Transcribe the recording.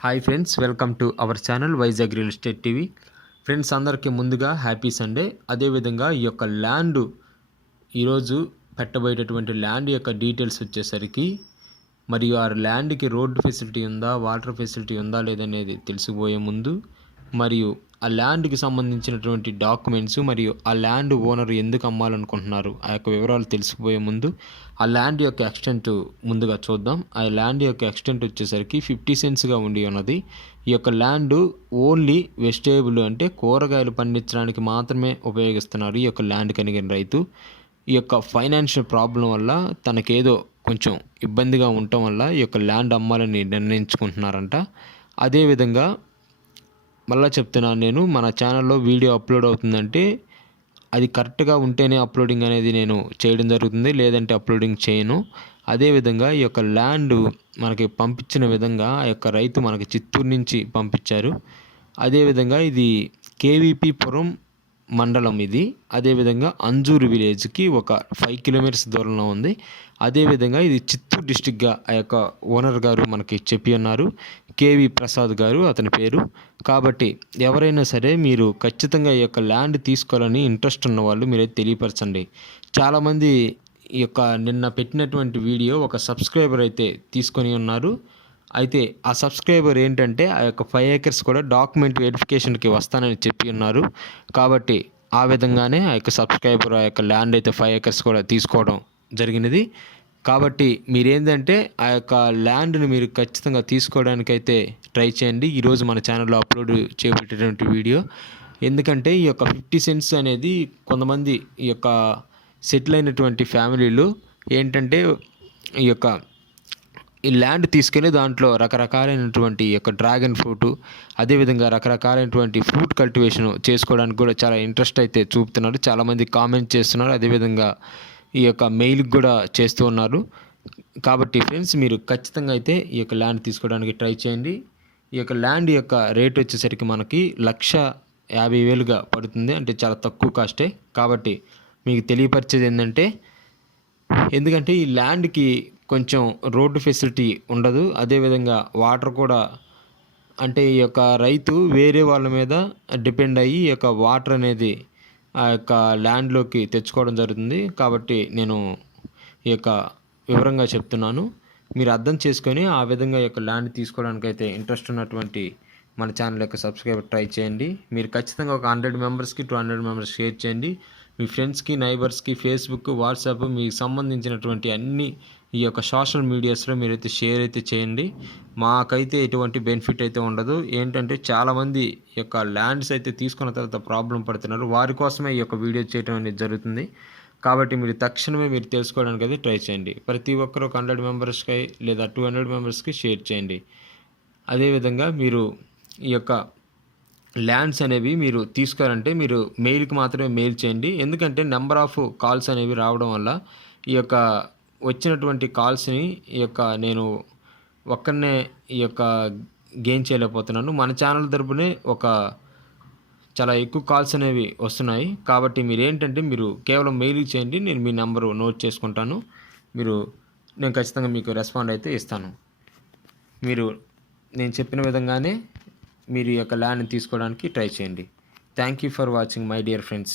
Hi friends welcome to our channel Vizag real estate TV friends అందరికీ ముందుగా happy Sunday అదేవిధంగా ఈ యొక్క ల్యాండ్ ఈరోజు పెట్టబోయేటటువంటి ల్యాండ్ యొక్క డీటెయిల్స్ వచ్చేసరికి మరియు ఆ ల్యాండ్కి రోడ్డు ఫెసిలిటీ ఉందా వాటర్ ఫెసిలిటీ ఉందా లేదనేది తెలిసిపోయే ముందు మరియు ఆ ల్యాండ్కి సంబంధించినటువంటి డాక్యుమెంట్స్ మరియు ఆ ల్యాండ్ ఓనర్ ఎందుకు అమ్మాలనుకుంటున్నారు ఆ యొక్క వివరాలు తెలిసిపోయే ముందు ఆ ల్యాండ్ యొక్క ఎక్స్టెంట్ ముందుగా చూద్దాం. ఆ ల్యాండ్ యొక్క ఎక్స్టెంట్ వచ్చేసరికి ఫిఫ్టీ సెంట్స్గా ఉండి ఉన్నది. ఈ యొక్క ల్యాండ్ ఓన్లీ వెజిటేబుల్ అంటే కూరగాయలు పండించడానికి మాత్రమే ఉపయోగిస్తున్నారు ఈ యొక్క ల్యాండ్ కలిగిన రైతు. ఈ యొక్క ఫైనాన్షియల్ ప్రాబ్లం వల్ల తనకేదో కొంచెం ఇబ్బందిగా ఉండటం వల్ల ఈ యొక్క ల్యాండ్ అమ్మాలని నిర్ణయించుకుంటున్నారంట. అదేవిధంగా మళ్ళీ చెప్తున్నాను నేను మన ఛానల్లో వీడియో అప్లోడ్ అవుతుందంటే అది కరెక్ట్గా ఉంటేనే అప్లోడింగ్ అనేది నేను చేయడం జరుగుతుంది లేదంటే అప్లోడింగ్ చేయను. అదేవిధంగా ఈ యొక్క ల్యాండ్ మనకి పంపించిన విధంగా ఆ యొక్క రైతు మనకి చిత్తూరు నుంచి పంపించారు. అదేవిధంగా ఇది కేవీపీ పురం మండలం ఇది. అదేవిధంగా అంజూరు విలేజ్కి ఒక ఫైవ్ కిలోమీటర్స్ దూరంలో ఉంది. అదేవిధంగా ఇది చిత్తూరు డిస్టిక్గా ఆ యొక్క ఓనర్ గారు మనకి చెప్పి ఉన్నారు. కేవి ప్రసాద్ గారు అతని పేరు. కాబట్టి ఎవరైనా సరే మీరు ఖచ్చితంగా ఈ యొక్క ల్యాండ్ తీసుకోవాలని ఇంట్రెస్ట్ ఉన్న వాళ్ళు మీరైతే తెలియపరచండి. చాలామంది ఈ యొక్క నిన్న పెట్టినటువంటి వీడియో ఒక సబ్స్క్రైబర్ అయితే తీసుకొని ఉన్నారు. అయితే ఆ సబ్స్క్రైబర్ ఏంటంటే ఆ యొక్క ఫైవ్ ఏకర్స్ కూడా డాక్యుమెంట్ వెరిఫికేషన్కి వస్తానని చెప్పి ఉన్నారు. కాబట్టి ఆ విధంగానే ఆ యొక్క సబ్స్క్రైబర్ ఆ యొక్క ల్యాండ్ అయితే ఫైవ్ ఏకర్స్ కూడా తీసుకోవడం జరిగినది. కాబట్టి మీరేంటంటే ఆ యొక్క ల్యాండ్ని మీరు ఖచ్చితంగా తీసుకోవడానికైతే ట్రై చేయండి. ఈరోజు మన ఛానల్లో అప్లోడ్ చేయబెట్టేటువంటి వీడియో ఎందుకంటే ఈ యొక్క ఫిఫ్టీ సెంట్స్ అనేది కొంతమంది ఈ యొక్క సెటిల్ అయినటువంటి ఫ్యామిలీలు ఏంటంటే ఈ యొక్క ఈ ల్యాండ్ తీసుకెళ్ళి దాంట్లో రకరకాలైనటువంటి ఈ యొక్క డ్రాగన్ ఫ్రూట్ అదేవిధంగా రకరకాలైనటువంటి ఫ్రూట్ కల్టివేషన్ చేసుకోవడానికి కూడా చాలా ఇంట్రెస్ట్ అయితే చూపుతున్నారు. చాలామంది కామెంట్ చేస్తున్నారు. అదేవిధంగా ఈ యొక్క మెయిల్కి కూడా చేస్తూ ఉన్నారు. కాబట్టి ఫ్రెండ్స్ మీరు ఖచ్చితంగా అయితే ఈ యొక్క ల్యాండ్ తీసుకోవడానికి ట్రై చేయండి. ఈ యొక్క ల్యాండ్ యొక్క రేట్ వచ్చేసరికి మనకి లక్ష యాభై వేలుగా పడుతుంది. అంటే చాలా తక్కువ కాస్టే కాబట్టి మీకు తెలియపరిచేది ఏంటంటే ఎందుకంటే ఈ ల్యాండ్కి కొంచెం రోడ్డు ఫెసిలిటీ ఉండదు. అదేవిధంగా వాటర్ కూడా అంటే ఈ యొక్క రైతు వేరే వాళ్ళ మీద డిపెండ్ అయ్యి ఈ యొక్క వాటర్ అనేది ఆ యొక్క ల్యాండ్లోకి తెచ్చుకోవడం జరుగుతుంది. కాబట్టి నేను ఈ యొక్క వివరంగా చెప్తున్నాను. మీరు అర్థం చేసుకొని ఆ విధంగా ఈ యొక్క ల్యాండ్ తీసుకోవడానికి అయితే ఇంట్రెస్ట్ ఉన్నటువంటి మన ఛానల్ యొక్క సబ్స్క్రైబర్ ట్రై చేయండి. మీరు ఖచ్చితంగా ఒక హండ్రెడ్ మెంబర్స్కి టూ హండ్రెడ్ మెంబర్స్ షేర్ చేయండి. మీ ఫ్రెండ్స్కి నైబర్స్కి ఫేస్బుక్ వాట్సాప్ మీకు సంబంధించినటువంటి అన్ని ఈ యొక్క సోషల్ మీడియాస్లో మీరైతే షేర్ అయితే చేయండి. మాకైతే ఎటువంటి బెనిఫిట్ అయితే ఉండదు. ఏంటంటే చాలామంది ఈ యొక్క ల్యాండ్స్ అయితే తీసుకున్న తర్వాత ప్రాబ్లం పడుతున్నారు. వారి కోసమే ఈ యొక్క వీడియో చేయడం అనేది జరుగుతుంది. కాబట్టి మీరు తక్షణమే మీరు తెలుసుకోవడానికి అయితే ట్రై చేయండి. ప్రతి ఒక్కరు ఒక హండ్రెడ్ మెంబర్స్కి లేదా టూ హండ్రెడ్ మెంబర్స్కి షేర్ చేయండి. అదేవిధంగా మీరు ఈ యొక్క ల్యాండ్స్ అనేవి మీరు తీసుకోవాలంటే మీరు మెయిల్కి మాత్రమే మెయిల్ చేయండి. ఎందుకంటే నెంబర్ ఆఫ్ కాల్స్ అనేవి రావడం వల్ల ఈ యొక్క వచ్చినటువంటి కాల్స్ని ఈ యొక్క నేను ఒక్కనే ఈ యొక్క గెయిన్ చేయలేకపోతున్నాను. మన ఛానల్ తరపునే ఒక చాలా ఎక్కువ కాల్స్ అనేవి వస్తున్నాయి. కాబట్టి మీరు ఏంటంటే మీరు కేవలం మెయిల్ చేయండి. నేను మీ నెంబరు నోట్ చేసుకుంటాను. మీరు నేను ఖచ్చితంగా మీకు రెస్పాండ్ అయితే ఇస్తాను. మీరు నేను చెప్పిన విధంగానే మీరు ఈ యొక్క ల్యాండ్ తీసుకోవడానికి ట్రై చేయండి. Thank you for watching my dear friends